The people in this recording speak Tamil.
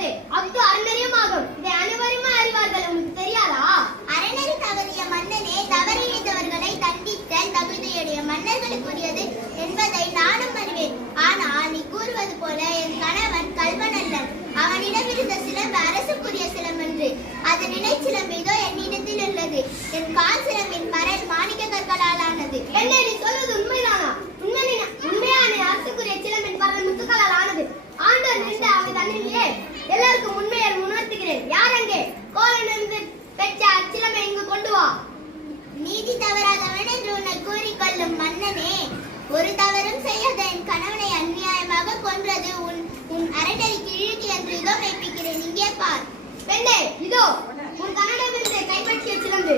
எது? அஃது அறநெறியுமாகும். இதை அனைவருமே அறிவார்கள். உனக்கு தெரியாதா? அறநெறி தவறிய மன்னனே தவறிழைத்தவர்களை தண்டித்தல் தகுதியுடைய மன்னர்களுக்குரியது என்பதை நானும் அறிவேன். ஆனால் நீ கூறுவது போல என் கணவன் கல்வன் அல்லன். அவனிடம் இருந்த சிலம்பு அரசுக்குரிய சிலம்பன்று. அது நினைச்சிலம்பு இதோ என்னிடத்தில் உள்ளது. என் கால் சிலம்பின் பரல் மாணிக்க கற்களால் ஆனது. என்ன நீ சொல்வது உண்மைதானா? உண்மையான அரசுக்குரிய சிலம்பின் பரல் முத்துக்களால் ஆனது. ஆண்டவர் நின்று அவை தன்னிலே எல்லாருக்கும் உண்மையை உணர்த்துகிறேன். யார் அங்கே? கோலனிலிருந்து பெற்ற அச்சிலம்பை இங்கு கொண்டு வா. நீதி தவறாதவன் என்று உன்னை கூறிக்கொள்ளும் மன்னனே, ஒரு தவறும் செய்யாத என் கணவனை அநியாயமாக கொன்றது உன் அறநெறிக்கு இழுக்கு என்று இதோ மெய்ப்பிக்கிறேன். இங்கே பார். பெண்ணே, இதோ உன் கணவனிடமிருந்து கைப்பற்றிய சிலம்பு.